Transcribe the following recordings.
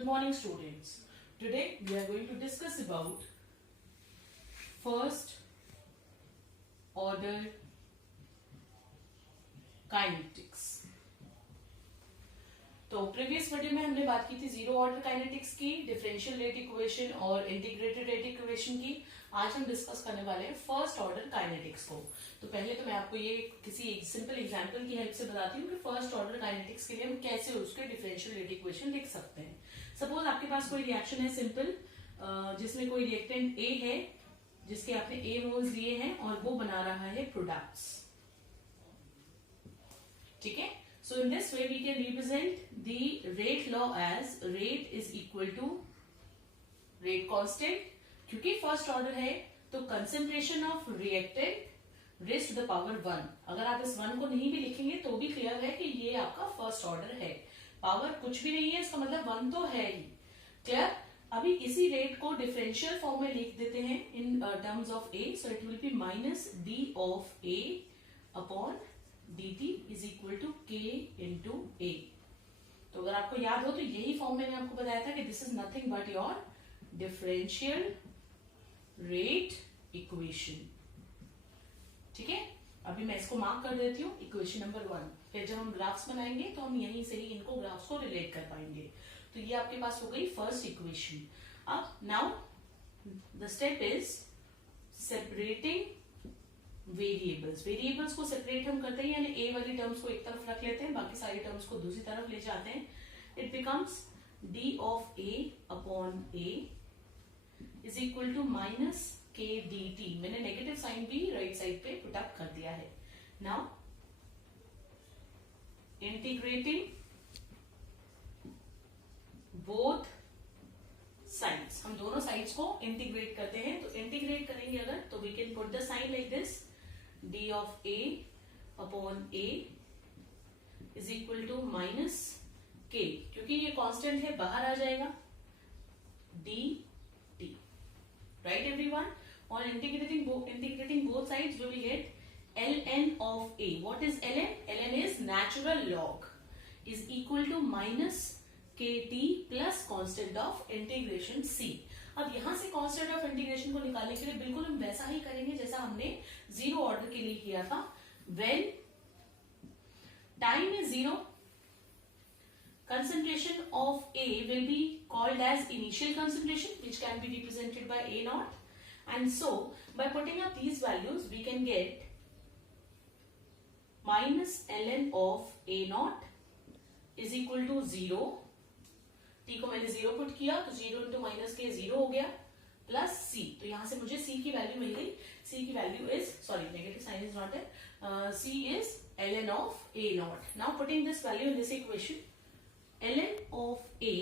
Good morning, students. Today we are going to discuss about first order kinetics. तो previous video में हमने बात की थी जीरो ऑर्डर काइनेटिक्स की, डिफरेंशियल रेट इक्वेशन और इंटीग्रेटेड रेट इक्वेशन की. आज हम डिस्कस करने वाले हैं फर्स्ट ऑर्डर काइनेटिक्स को. तो पहले तो मैं आपको ये किसी सिंपल एग्जांपल की हेल्प से बताती हूँ कि फर्स्ट ऑर्डर काइनेटिक्स के लिए हम कैसे उसके डिफरेंशियल रेट इक्वेशन लिख सकते हैं. सपोज आपके पास कोई रिएक्शन है सिंपल, जिसमें कोई रिएक्टेंट ए है जिसके आपने ए मोल्स लिए हैं और वो बना रहा है प्रोडक्ट्स. ठीक है. So in this way we can represent the rate law as rate is equal to rate constant. क्योंकि फर्स्ट ऑर्डर है तो concentration of reactant raise to the power 1. अगर आप इस 1 को नहीं भी लिखेंगे तो भी क्लियर है कि ये आपका फर्स्ट ऑर्डर है. पावर कुछ भी नहीं है, इसका मतलब 1 तो है ही. क्लियर. अभी इसी रेट को डिफरेंशियल फॉर्म में लिख देते हैं in terms of A. So it will be minus D of a upon dt is equal to k into a. तो अगर आपको याद हो तो यही फॉर्म मैंने आपको बताया था कि this is nothing but your differential rate equation. ठीक है. अभी मैं इसको मार्क कर देती हूँ इक्वेशन नंबर 1. फिर जब हम ग्राफ्स बनाएंगे तो हम यहीं से ही इनको ग्राफ्स को रिलेट कर पाएंगे. तो ये आपके पास हो गई फर्स्ट इक्वेशन. अब now the step is separating variables को सेपरेट हम करते हैं, यानी ए वाली टर्म्स को एक तरफ रख लेते हैं, बाकी सारी टर्म्स को दूसरी तरफ ले जाते हैं. It becomes d of a upon a is equal to minus k d t. मैंने नेगेटिव साइन भी राइट साइड पे पुट अप कर दिया है. नाउ इंटीग्रेटिंग बोथ साइड्स, हम दोनों साइड्स को इंटीग्रेट करते हैं. तो इंटीग्रेट करेंगे अगर तो we can put the sign like this, d of a upon a is equal to minus k. क्योंकि ये कांस्टेंट है बाहर आ जाएगा dt. Right everyone. और integrating both sides we will get ln of a. What is ln? ln is natural log is equal to minus kt plus constant of integration c. अब यहां से कांस्टेंट ऑफ इंटीग्रेशन को निकालने के लिए बिल्कुल हम वैसा ही करेंगे जैसा हमने जीरो ऑर्डर के लिए किया था. When time is zero, concentration of A will be called as initial concentration, which can be represented by A naught. And so, by putting up these values, we can get minus ln of A naught is equal to 0. T को मैंने 0 put किया तो 0 into minus के 0 हो गया, plus C. तो यहां से मुझे C की वैल्यू मिल गई. C की value is, sorry negative sign is not there, C is ln of A naught. Now putting this value in this equation, ln of A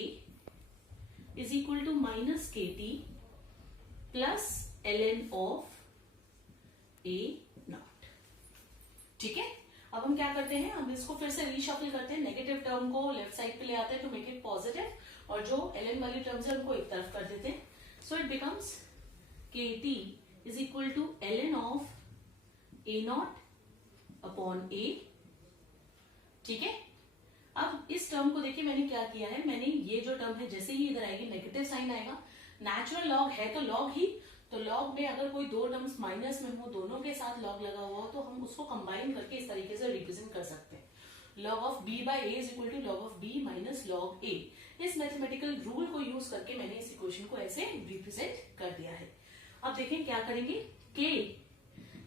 is equal to minus kt plus ln of A naught. ठीक है. अब हम क्या करते हैं, हम इसको फिर से रीशफल करते हैं. नेगेटिव टर्म को लेफ्ट साइड पे ले आते हैं टू मेक इट पॉजिटिव, और जो ln वाली टर्म्स है उनको एक तरफ कर देते हैं. So it becomes kt is equal to ln of a not upon a. ठीक है. अब इस टर्म को देखिए मैंने क्या किया है, मैंने ये जो टर्म है जैसे ही इधर आएगी नेगेटिव साइन आएगा. नेचुरल लॉग है तो लॉग ही, तो लॉग में अगर कोई दो टर्म्स माइनस में हो, दोनों के साथ लॉग लगा हुआ हो, तो हम उसको कंबाइन करके इस तरीके से रिप्रेजेंट कर सकते हैं. log of b by a is equal to log of b minus log a. इस मैथमेटिकल रूल को यूज करके मैंने इस इक्वेशन को ऐसे रिप्रेजेंट कर दिया है. अब देखें क्या करेंगे. k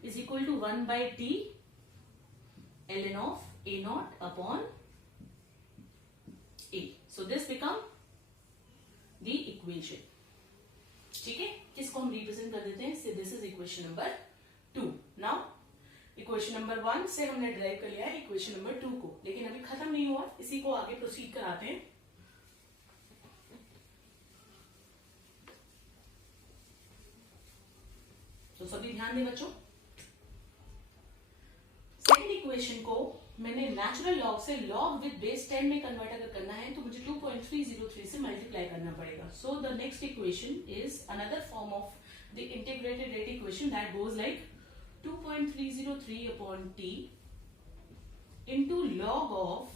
is equal to 1 by t ln of a naught upon a. So this become the equation. ठीक है. किसको हम रिप्रेजेंट कर देते हैं, this is equation number 2. Now equation number 1 से हमने ड्राइव कर लिया है इक्वेशन नंबर 2 को, लेकिन अभी खत्म नहीं हुआ, इसी को आगे प्रोसीड कराते हैं. तो सभी ध्यान दें बच्चों. सेकेंड इक्वेशन को मैंने नेचुरल लॉग से लॉग विद बेस 10 में कन्वर्ट अगर करना है तो मुझे 2.303 से मल्टीप्लाई करना पड़ेगा. So the next equation is another form of the integrated rate equation that goes like 2.303 upon t into log of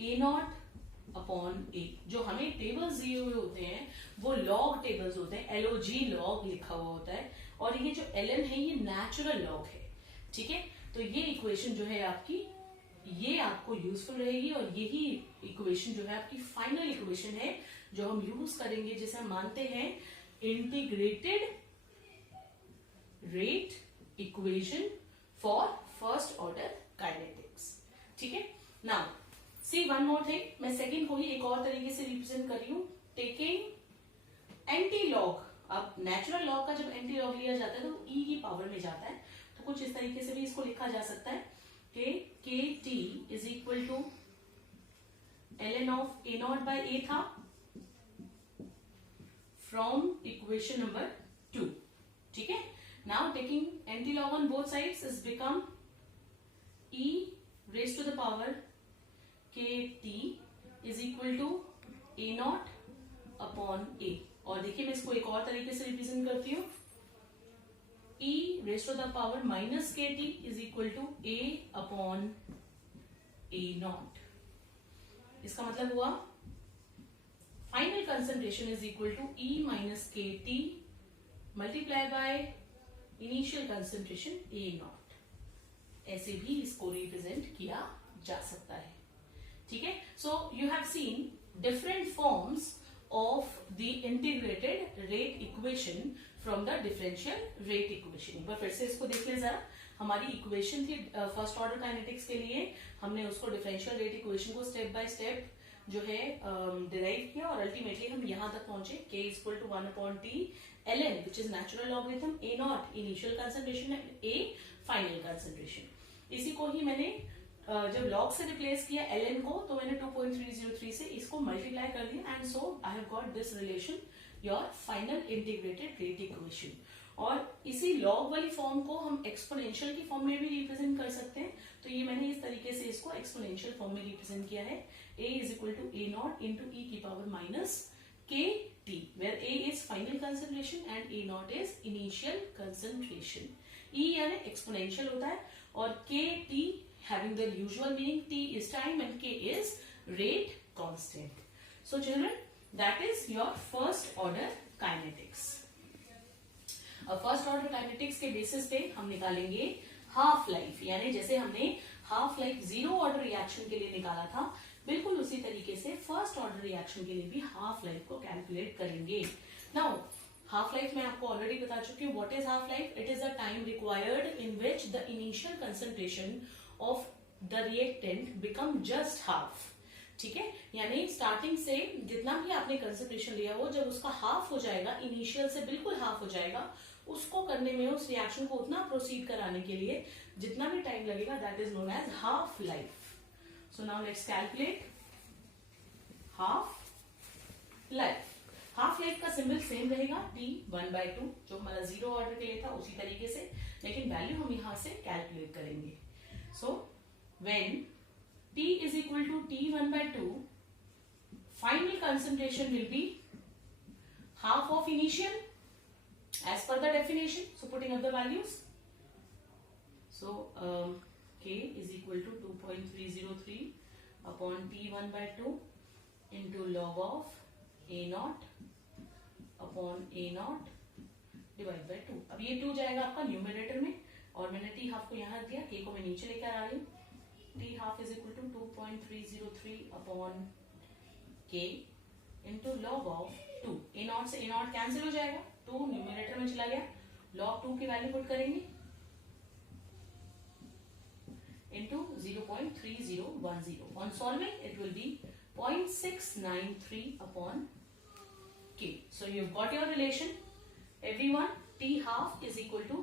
a naught upon a. जो हमें टेबल्स दिए हुए होते हैं वो लॉग टेबल्स होते हैं, LOG लॉग लिखा हुआ होता है, और ये जो ln है ये नेचुरल लॉग है। ठीक है, तो ये इक्वेशन जो है आपकी, ये आपको यूजफुल रहेगी, और यही इक्वेशन जो है आपकी फाइनल इक्वेशन है जो हम यूज करेंगे, जिसे हम मानते हैं integrated rate equation for first order kinetics. ठीक है, now see one more thing, मैं सेकंड को ही एक और तरीके से रिप्रेजेंट कर रही हूं, टेकिंग एंटी लॉग। अब नेचुरल लॉग का जब एंटी लॉग लिया जाता है तो ई की पावर में जाता है, तो कुछ इस तरीके से भी इसको लिखा जा सकता है कि k t is equal to ln of a naught by a था फ्रॉम इक्वेशन नंबर 2। ठीक है, now taking anti log on both sides is become e raised to the power kt is equal to a not upon a। और देखिए मैं इसको एक और तरीके से रिप्रेजेंट करती हूँ, e raised to the power minus kt is equal to a upon a नॉट। इसका मतलब हुआ final concentration is equal to e minus kt multiply by initial concentration a not. ऐसे भी इसको रिप्रेजेंट किया जा सकता है। ठीक है, so you have seen different forms of the integrated rate equation from the differential rate equation. एक बार फिर से इसको देख लें जरा। हमारी इक्वेशन थी फर्स्ट ऑर्डर काइनेटिक्स के लिए, हमने उसको डिफरेंशियल रेट इक्वेशन को स्टेप बाय स्टेप जो है डिराइव किया, और अल्टीमेटली हम यहां तक पहुंचे k is equal to 1 upon t ln which is natural logarithm a not initial concentration and a final concentration. इसी को ही मैंने जब लॉग से रिप्लेस किया ln को, तो मैंने 2.303 से इसको मल्टीप्लाई कर दिया, and so I have got this relation your final integrated rate equation. और इसी लॉग वाली फॉर्म को हम एक्सपोनेंशियल की फॉर्म में भी रिप्रेजेंट कर सकते हैं, तो ये मैंने इस तरीके से इसको एक्सपोनेंशियल फॉर्म में रिप्रेजेंट किया है, a is equal to a not into e की power minus kt, where a is final concentration and a not is initial concentration. e यानी एक्सपोनेंशियल होता है, और kt having the usual meaning, t is time and k is rate constant. So children, that is your first order kinetics. अब first order kinetics के basis पे हम निकालेंगे half life, यानी जैसे हमने half life zero order reaction के लिए निकाला था, बिल्कुल उसी तरीके से फर्स्ट ऑर्डर रिएक्शन के लिए भी हाफ लाइफ को कैलकुलेट करेंगे। नाउ हाफ लाइफ में आपको ऑलरेडी बता चुकी हूँ what is half life. It is the time required in which the initial concentration of the reactant become just half. ठीक है, यानी स्टार्टिंग से जितना भी आपने कंसंट्रेशन लिया हो, जब उसका हाफ हो जाएगा, इनिशियल से बिल्कुल हाफ हो जाएगा, उसको करने में, उस रिएक्शन को उतना प्रोसीड कराने के लिए जितना भी टाइम लगेगा, that is known as half life. So now let's calculate half life. Half life का सिंबल सेम रहेगा t 1/2, जो हमारा जीरो ऑर्डर के लिए था उसी तरीके से, लेकिन वैल्यू हम यहां से कैलकुलेट करेंगे। So when t is equal to t 1/2, final concentration will be half of initial as per the definition. So putting up the values, so k is equal to 2.303 upon t 1/2 into log of a naught upon a naught divide by 2। अब ये 2 जाएगा आपका numerator में, और मैंने t half को यहाँ दिया, k को मैं नीचे लेकर आ रही हूँ। t half is equal to 2.303 upon k into log of 2। a not से a नॉट कैंसिल हो जाएगा, 2 न्यूमरेटर में चला गया, लॉग 2 की वैल्यू पुट करेंगे into 0.3010। On solving it will be 0.693 upon k. So you've got your relation, everyone. T half is equal to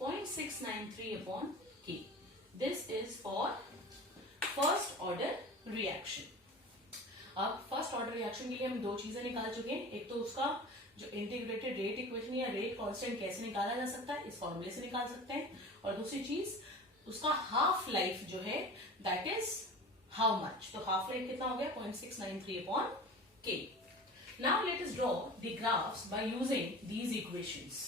0.693 upon k. This is for first order reaction. अब first order reaction के लिए हम दो चीजें निकाल चुके हैं। एक तो उसका जो इंटीग्रेटेड रेट इक्वेशन या रेट कांस्टेंट कैसे निकाला जा सकता है, इस फॉर्मूले से निकाल सकते हैं, और दूसरी चीज उसका हाफ लाइफ जो है, दैट इज हाउ मच। तो हाफ लाइफ कितना हो गया, 0.693 upon k. Now let us draw the graphs by using these equations.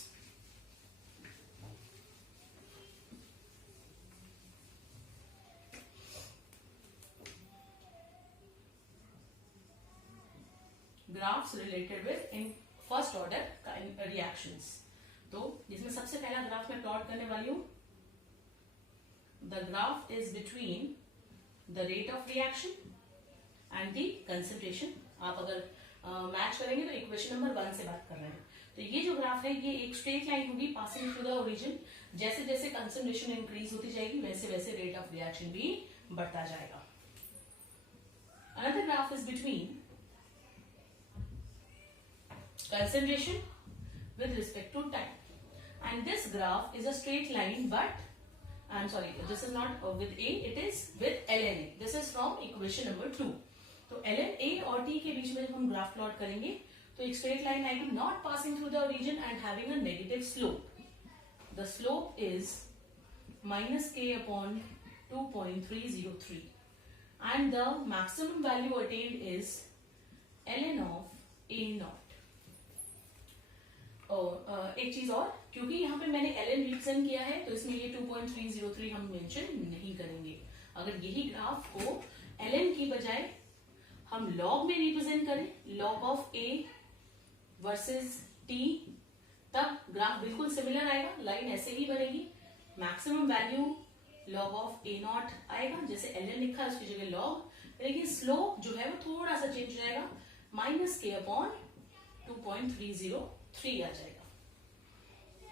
Graphs related with in first order reactions. तो जिसमें सबसे पहला ग्राफ मैं प्लॉट करने वाली हूं, the graph is between the rate of reaction and the concentration. आप अगर मैच करेंगे तो इक्वेशन नंबर 1 से बात कर रहे हैं। तो ये जो ग्राफ है ये एक स्ट्रेट लाइन होगी पासिंग थ्रू द ओरिजिन। जैसे जैसे कंसंट्रेशन इंक्रीज होती जाएगी वैसे वैसे रेट ऑफ रिएक्शन भी बढ़ता जाएगा। Another graph is between concentration with respect to time, and this graph is a straight line, but I'm sorry, this is not with A, it is with ln A. This is from equation number 2. तो ln A और T के बीच में जब हम graph plot करेंगे तो एक straight line आएगी not passing through the origin and having a negative slope. The slope is -k upon 2.303 and the maximum value attained is ln of A naught। एक चीज और, क्योंकि यहाँ पे मैंने ln रिप्रेजेंट किया है तो इसमें ये 2.303 हम मेंशन नहीं करेंगे। अगर यही ग्राफ को ln की बजाय हम लॉग में रिप्रेजेंट करें, log of a versus t, तब ग्राफ बिल्कुल सिमिलर आएगा, लाइन ऐसे ही बनेगी। Maximum value log of a not आएगा, जैसे ln लिखा है उसकी जगह लॉग, लेकिन स्लोप जो है वो थोड़ा सा चेंज हो जाएगा, -k अपॉन 2.303 आ जाएगा।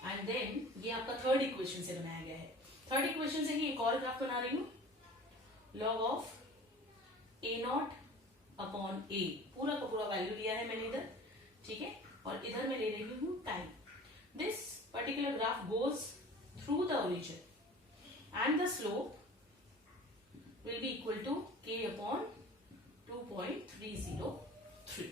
एंड देन ये आपका थर्ड इक्वेशन से बनाया गया है। थर्ड इक्वेशन से ही एक और ग्राफ बना रही हूं, log of a not upon a, पूरा का पूरा वैल्यू लिया है मैंने इधर, ठीक है, और इधर मैं ले रही हूं time. This particular graph goes through the origin and the slope will be equal to k upon 2.303।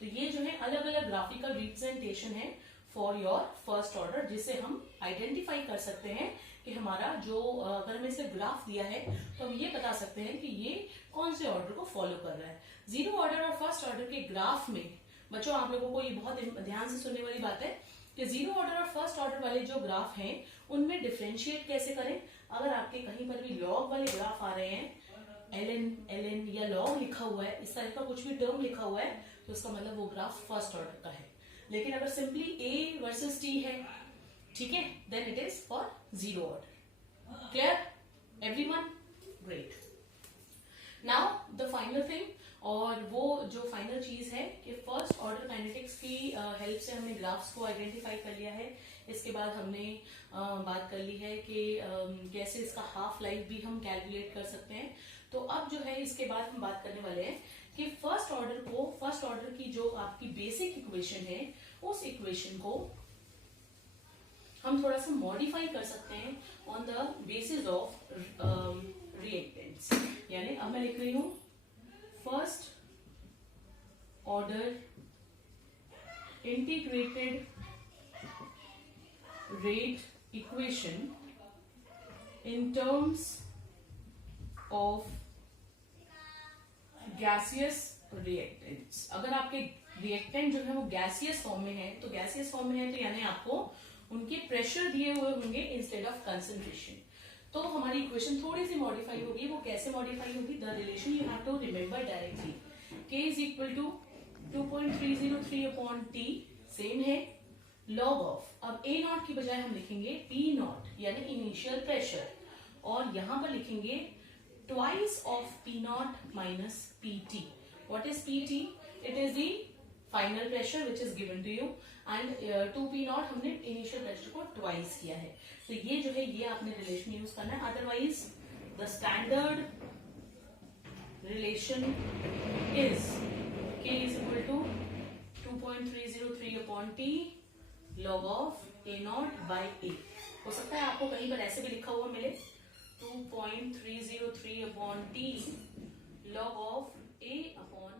तो ये जो है अलग अलग ग्राफिकल रिप्रेजेंटेशन है फॉर योर फर्स्ट ऑर्डर, जिससे हम आइडेंटिफाई कर सकते हैं कि हमारा जो अगर हमें इसे ग्राफ दिया है तो हम ये बता सकते हैं कि ये कौन से ऑर्डर को फॉलो कर रहा है। जीरो ऑर्डर और फर्स्ट ऑर्डर के ग्राफ में बच्चों आप लोगों को ये बहुत ध्यान से सुनने वाली बात है कि जीरो ऑर्डर और फर्स्ट ऑर्डर वाले जो ग्राफ हैं उनमें डिफ्रेंशिएट कैसे करें। अगर आपके कहीं पर भी लॉग वाले ग्राफ आ रहे हैं, ln या लॉग लिखा हुआ है, इस तरह का कुछ भी टर्म लिखा हुआ है, तो इसका मतलब वो ग्राफ फर्स्ट ऑर्डर का है। लेकिन अगर सिंपली a वर्सेस t है, ठीक है, then it is for zero order. Clear everyone? Great. Now the final thing, और वो जो फाइनल चीज है कि फर्स्ट ऑर्डर काइनेटिक्स की हेल्प से हमने ग्राफ्स को आइडेंटिफाई कर लिया है। इसके बाद हमने बात कर ली है कि कैसे इसका हाफ लाइफ भी हम कैलकुलेट कर सकते हैं। तो अब जो है इसके बाद हम बात करने वाले हैं कि फर्स्ट ऑर्डर की जो आपकी बेसिक इक्वेशन है उस इक्वेशन को हम थोड़ा सा मॉडिफाई कर सकते हैं on the basis of reactants. यानी अब मैं लिख रही हूं first order integrated rate equation in terms of gaseous reactants. अगर आपके रिएक्टेंट जो है वो गैसियस फॉर्म में है, तो गैसियस फॉर्म में है तो यानी आपको उनके प्रेशर दिए हुए होंगे इंस्टेड ऑफ कंसंट्रेशन। तो हमारी इक्वेशन थोड़ी सी मॉडिफाई होगी। वो कैसे मॉडिफाई होगी? The relation you have to remember directly, k is equal to 2.303 upon t, same है, लॉग ऑफ, अब a नॉट की बजाय हम लिखेंगे p नॉट यानी इनिशियल प्रेशर, और यहां पर लिखेंगे twice of P naught minus PT. What is PT? It is the final pressure which is given to you, and 2P naught हमने initial pressure को twice किया है। तो ये जो है ये आपने रिलेशन यूज करना है, otherwise the standard relation is K is equal to 2.303 upon T log of A naught by A। हो सकता है आपको कहीं पर ऐसे भी लिखा हुआ मिले 2.303 upon T log of A upon